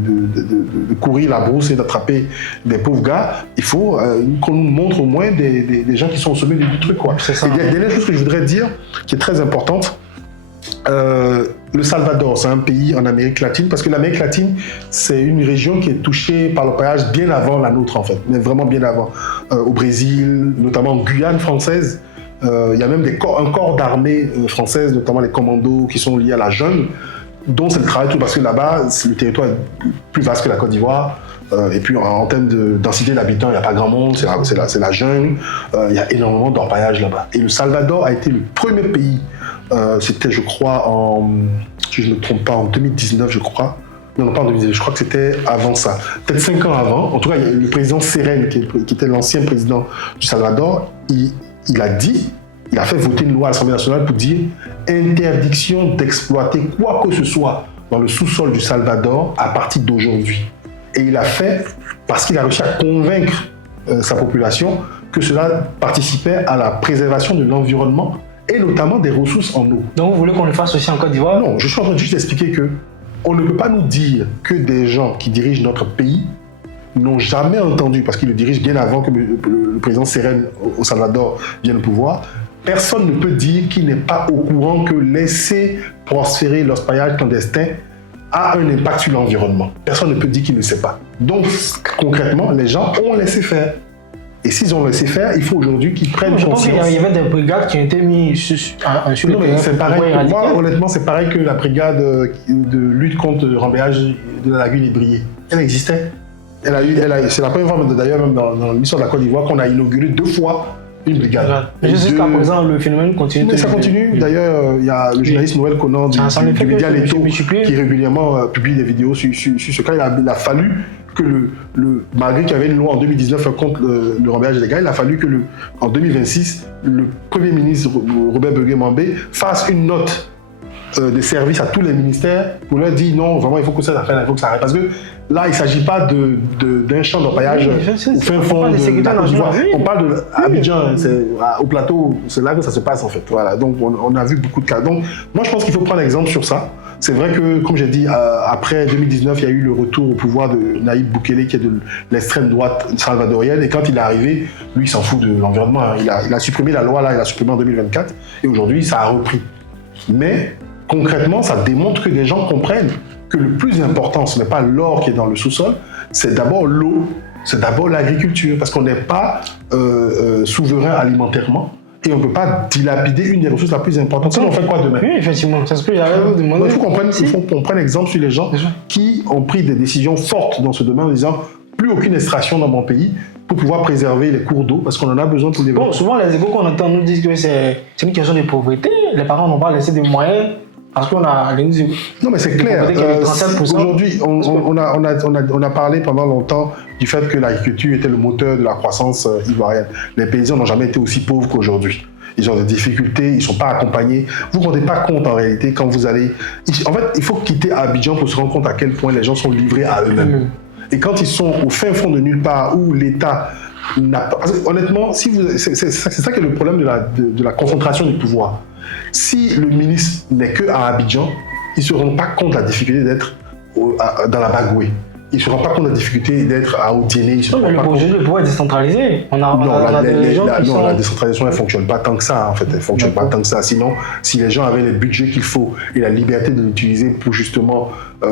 courir la brousse et d'attraper des pauvres gars, il faut qu'on nous montre au moins des gens qui sont au sommet du truc, quoi. Et la dernière chose que je voudrais dire, qui est très importante, le Salvador, c'est un pays en Amérique latine, parce que l'Amérique latine, c'est une région qui est touchée par l'orpaillage bien avant la nôtre, en fait, mais vraiment bien avant. Au Brésil, notamment en Guyane française, il y a même un corps d'armée française, notamment les commandos qui sont liés à la jungle, dont c'est le travail tout, parce que là-bas, le territoire est plus vaste que la Côte d'Ivoire. Et puis en termes de densité d'habitants, il n'y a pas grand monde, c'est la jungle, il y a énormément d'orpaillage là-bas. Et le Salvador a été le premier pays, c'était je crois si je ne me trompe pas, en 2019 je crois. Non, pas en 2019, je crois que c'était avant ça. Peut-être 5 ans avant. En tout cas, il y a le président Seren, qui était l'ancien président du Salvador, il a fait voter une loi à l'Assemblée nationale pour dire interdiction d'exploiter quoi que ce soit dans le sous-sol du Salvador à partir d'aujourd'hui. Et il a fait parce qu'il a réussi à convaincre sa population que cela participait à la préservation de l'environnement et notamment des ressources en eau. Donc vous voulez qu'on le fasse aussi en Côte d'Ivoire? Non, je suis en train de juste expliquer que on ne peut pas nous dire que des gens qui dirigent notre pays n'ont jamais entendu, parce qu'ils le dirigent bien avant que le président Seren au Salvador vienne au pouvoir, personne ne peut dire qu'il n'est pas au courant que laisser prospérer l'orpaillage clandestin a un impact sur l'environnement. Personne ne peut dire qu'il ne sait pas. Donc, concrètement, les gens ont laissé faire. Et s'ils ont laissé faire, il faut aujourd'hui qu'ils prennent conscience. Je pense qu'il y avait des brigades qui ont été mises sur le terrain. C'est pareil, moi, honnêtement, c'est pareil que la brigade de lutte contre le remblaiage de la lagune Ibrié. Elle existait. C'est la première fois, d'ailleurs, même dans l'histoire de la Côte d'Ivoire, qu'on a inauguré 2 fois une brigade. Jusqu'à présent, le phénomène continue. Mais ça continue. D'ailleurs, il y a le journaliste Noël Conan du média Leto qui régulièrement publie des vidéos sur ce cas. Il a fallu que malgré qu'il y avait une loi en 2019 contre le remblaiage illégal, il a fallu que en 2026, le Premier ministre Robert Begué-Mambé fasse une note de service à tous les ministères pour leur dire non, vraiment il faut que ça s'arrête, il faut que ça arrête. Parce que là, il ne s'agit pas d'un champ d'orpaillage au fin fond de la Côte d'Ivoire. On parle d'Abidjan, au plateau, c'est là que ça se passe en fait. Voilà. Donc on a vu beaucoup de cas. Donc moi je pense qu'il faut prendre exemple sur ça. C'est vrai que, comme j'ai dit, après 2019, il y a eu le retour au pouvoir de Nayib Bukele, qui est de l'extrême droite salvadorienne. Et quand il est arrivé, lui, il s'en fout de l'environnement. Il a supprimé la loi, là, il a supprimé en 2024. Et aujourd'hui, ça a repris. Mais, concrètement, ça démontre que les gens comprennent que le plus important, ce n'est pas l'or qui est dans le sous-sol, c'est d'abord l'eau, c'est d'abord l'agriculture. Parce qu'on n'est pas souverain alimentairement. Et on ne peut pas dilapider une des ressources la plus importantes. Sinon, on fait quoi demain? Oui, effectivement. C'est ce que j'avais vous demandé. Il faut qu'on prenne exemple sur les gens qui ont pris des décisions fortes dans ce domaine en disant plus aucune extraction dans mon pays pour pouvoir préserver les cours d'eau parce qu'on en a besoin pour développer. Bon, souvent, les échos qu'on entend nous disent que c'est une question de pauvreté. Les parents n'ont pas laissé des moyens. Parce qu'on a non, mais c'est clair. Aujourd'hui, on a parlé pendant longtemps du fait que l'agriculture était le moteur de la croissance ivoirienne. Les paysans n'ont jamais été aussi pauvres qu'aujourd'hui. Ils ont des difficultés, ils ne sont pas accompagnés. Vous ne vous rendez pas compte en réalité quand vous allez... En fait, il faut quitter Abidjan pour se rendre compte à quel point les gens sont livrés à eux-mêmes. Et quand ils sont au fin fond de nulle part où l'État n'a pas... Honnêtement, c'est ça qui est le problème de la concentration du pouvoir. Si le ministre n'est qu'à Abidjan, il ne se rend pas compte de la difficulté d'être dans la Bagoué. Il ne se rend pas compte de la difficulté d'être à Otiéné. Non, mais le pouvoir est décentralisé. La décentralisation, elle ne fonctionne pas tant que ça, en fait. Elle ne fonctionne pas tant que ça. Sinon, si les gens avaient les budgets qu'il faut et la liberté de l'utiliser pour justement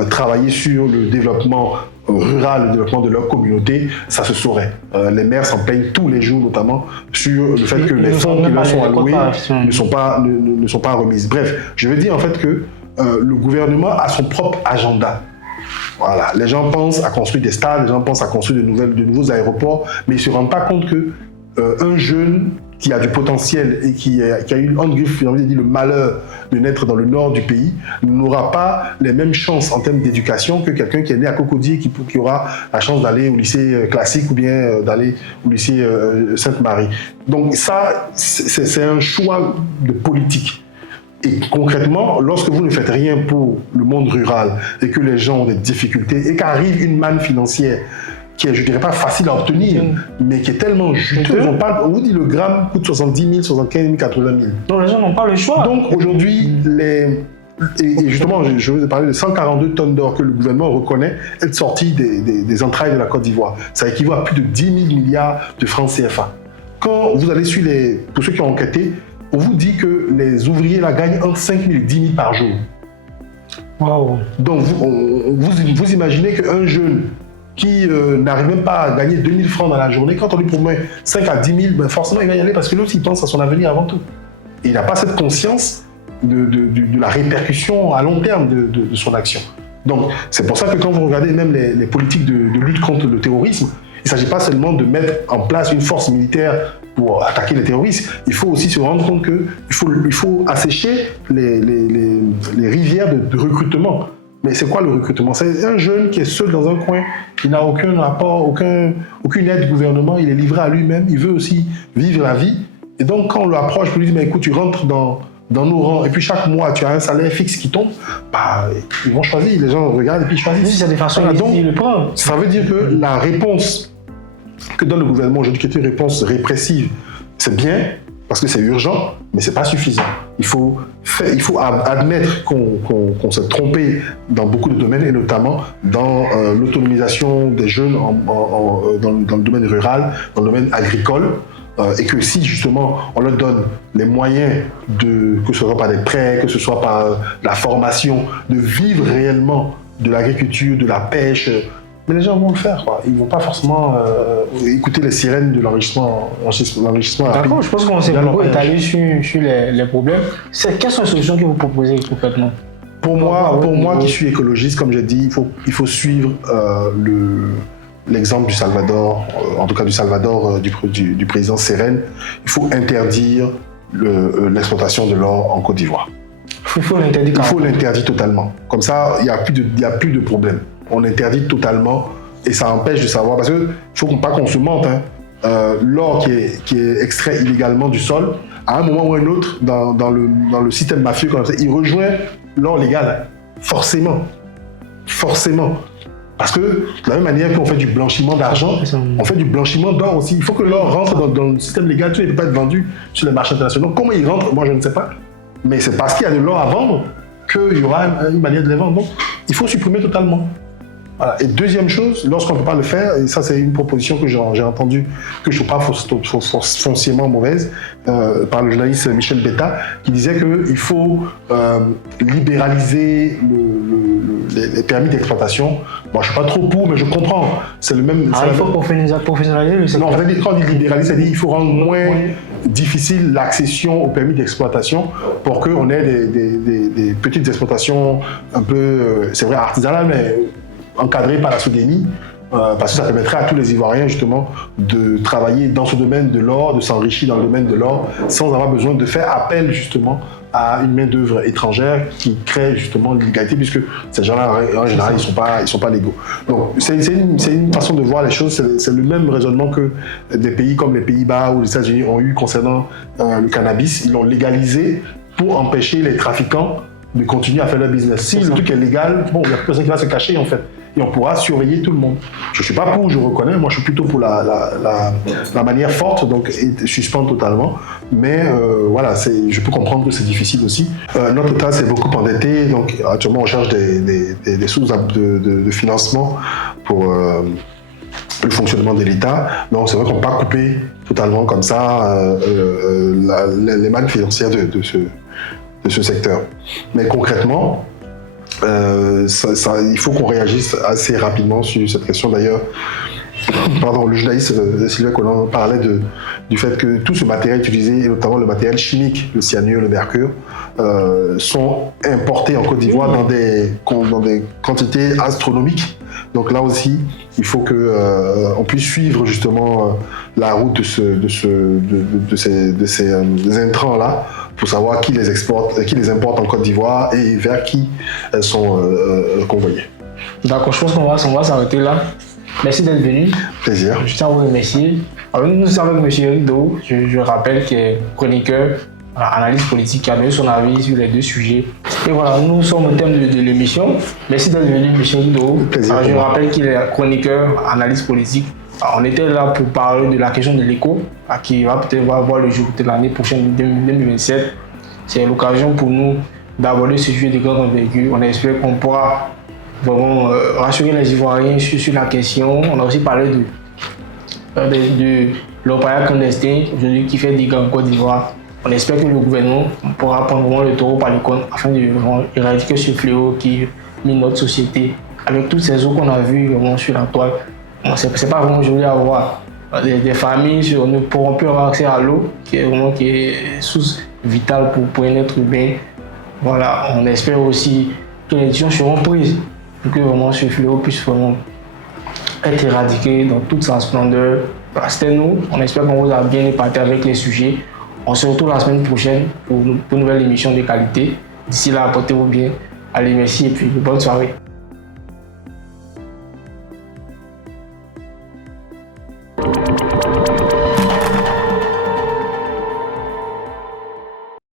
travailler sur le développement rural, le développement de leur communauté, ça se saurait. Les maires s'en plaignent tous les jours, notamment sur le fait que les fonds qui leur sont alloués ne sont pas remises. Bref, je veux dire en fait que le gouvernement a son propre agenda. Voilà. Les gens pensent à construire des stades, les gens pensent à construire de nouveaux aéroports, mais ils ne se rendent pas compte que un jeune qui a du potentiel et qui a eu j'ai envie de dire, le malheur de naître dans le nord du pays n'aura pas les mêmes chances en termes d'éducation que quelqu'un qui est né à Cocody et qui aura la chance d'aller au lycée classique ou bien d'aller au lycée Sainte-Marie. Donc ça, c'est un choix de politique. Et concrètement, lorsque vous ne faites rien pour le monde rural et que les gens ont des difficultés et qu'arrive une manne financière qui est, je ne dirais pas facile à obtenir, mais qui est tellement juteuse, on vous dit le gramme coûte 70 000, 75 000, 80 000. Donc les gens n'ont pas le choix. Donc aujourd'hui, et justement, je vous ai parlé de 142 tonnes d'or que le gouvernement reconnaît être sorties des entrailles de la Côte d'Ivoire. Ça équivaut à plus de 10 000 milliards de francs CFA. Quand vous allez sur pour ceux qui ont enquêté, on vous dit que les ouvriers là gagnent entre 5 000 et 10 000 par jour. Wow. Donc vous imaginez qu'un jeune qui n'arrive même pas à gagner 2 000 francs dans la journée, quand on lui promet 5 à 10 000, ben forcément il va y aller parce que l'autre il pense à son avenir avant tout. Et il n'a pas cette conscience de la répercussion à long terme de son action. Donc, c'est pour ça que quand vous regardez même les politiques de lutte contre le terrorisme, il ne s'agit pas seulement de mettre en place une force militaire pour attaquer les terroristes. Il faut aussi se rendre compte qu'il faut assécher les rivières de recrutement. Mais c'est quoi le recrutement? C'est un jeune qui est seul dans un coin, il n'a aucun apport, aucune aide du gouvernement, il est livré à lui-même, il veut aussi vivre la vie. Et donc, quand on l'approche, on lui dit, mais écoute, tu rentres dans nos rangs, et puis chaque mois, tu as un salaire fixe qui tombe, bah, ils vont choisir, les gens regardent et puis ils choisissent. Si c'est des façons donc, le prendre. Ça veut dire que la réponse que donne le gouvernement aujourd'hui, qui est une réponse répressive, c'est bien, parce que c'est urgent, mais c'est pas suffisant. Il faut admettre qu'on s'est trompé dans beaucoup de domaines, et notamment dans l'autonomisation des jeunes dans le domaine rural, dans le domaine agricole, et que si justement on leur donne les moyens, que ce soit par des prêts, que ce soit par la formation, de vivre réellement de l'agriculture, de la pêche, mais les gens vont le faire, quoi. Ils ne vont pas forcément écouter les sirènes de l'enrichissement rapide. D'accord, je pense qu'on s'est beaucoup étalé sur les problèmes. Quelles sont les solutions que vous proposez concrètement? Pour moi qui suis écologiste, comme j'ai dit, il faut suivre l'exemple du Salvador, en tout cas du Salvador du président Seren. Il faut interdire l'exploitation de l'or en Côte d'Ivoire. Il faut l'interdire totalement. Comme ça, il n'y a plus de problème. On interdit totalement et ça empêche de savoir, parce qu'il ne faut pas qu'on se mente. L'or qui est extrait illégalement du sol, à un moment ou un autre, dans le système mafieux, il rejoint l'or légal. Forcément. Parce que de la même manière qu'on fait du blanchiment d'argent, on fait du blanchiment d'or aussi. Il faut que l'or rentre dans le système légal, tout ne peut pas être vendu sur les marchés internationaux. Comment il rentre, moi je ne sais pas. Mais c'est parce qu'il y a de l'or à vendre qu'il y aura une manière de les vendre. Donc il faut supprimer totalement. Voilà. Et deuxième chose, lorsqu'on ne peut pas le faire, et ça c'est une proposition que j'ai entendue, que je ne trouve pas foncièrement mauvaise, par le journaliste Michel Betta, qui disait qu'il faut libéraliser les permis d'exploitation. Moi je ne suis pas trop pour, mais je comprends. C'est le même. Il faut professionnaliser le secteur. Non, quand on dit libéraliser, c'est-à-dire qu'il faut rendre moins difficile l'accession au permis d'exploitation pour qu'on ait des petites exploitations un peu, c'est vrai, artisanales, mais encadré par la Soudénie, parce que ça permettrait à tous les Ivoiriens justement de travailler dans ce domaine de l'or, de s'enrichir dans le domaine de l'or, sans avoir besoin de faire appel justement à une main d'œuvre étrangère qui crée justement l'illégalité, puisque ces gens-là en général ils sont pas légaux. Donc c'est une façon de voir les choses. C'est le même raisonnement que des pays comme les Pays-Bas ou les États-Unis ont eu concernant le cannabis. Ils l'ont légalisé pour empêcher les trafiquants de continuer à faire leur business. Si le truc est légal, bon, il n'y a plus personne qui va se cacher en fait. Et on pourra surveiller tout le monde. Je ne suis pas pour, je reconnais, moi je suis plutôt pour la manière forte, donc suspendre totalement. Mais voilà, je peux comprendre que c'est difficile aussi. Notre État s'est beaucoup endetté, donc actuellement on cherche des sources de financement pour le fonctionnement de l'État. Donc c'est vrai qu'on ne peut pas couper totalement comme ça les mannes financières de ce secteur. Mais concrètement, il faut qu'on réagisse assez rapidement sur cette question. D'ailleurs, le journaliste Sylvain Collant parlait du fait que tout ce matériel utilisé, et notamment le matériel chimique, le cyanure, le mercure, sont importés en Côte d'Ivoire dans des quantités astronomiques. Donc là aussi, il faut qu'on puisse suivre justement la route de ces intrants-là, pour savoir qui les importe en Côte d'Ivoire et vers qui elles sont convoyées. D'accord, je pense qu'on va s'arrêter là. Merci d'être venu. Plaisir. Je tiens à vous remercier. Alors, nous sommes avec M. Eric Do, je rappelle, qui est chroniqueur, analyste politique, qui a donné son avis sur les deux sujets. Et voilà, nous sommes au thème de l'émission. Merci d'être venu, M. Eric Do. Plaisir. Je rappelle qu'il est chroniqueur, analyste politique. Alors, on était là pour parler de la question de l'éco, qui va peut-être voir le jour de l'année prochaine, 2027. C'est l'occasion pour nous d'aborder ce sujet de grande envergure. On espère qu'on pourra vraiment rassurer les Ivoiriens sur la question. On a aussi parlé de l'orpaillage clandestin aujourd'hui qui fait des dégâts en Côte d'Ivoire. On espère que le gouvernement pourra prendre vraiment le taureau par les cornes afin d'éradiquer ce fléau qui mine notre société. Avec toutes ces eaux qu'on a vues vraiment sur la toile, c'est pas vraiment joli à voir. Des familles ne pourront plus avoir accès à l'eau, qui est source vitale pour un être humain. Voilà, on espère aussi que les décisions seront prises pour que vraiment ce fléau puisse vraiment être éradiqué dans toute sa splendeur. Voilà, c'était nous. On espère qu'on vous a bien épaté avec les sujets. On se retrouve la semaine prochaine pour une nouvelle émission de qualité. D'ici là, portez-vous bien. Allez, merci et puis bonne soirée.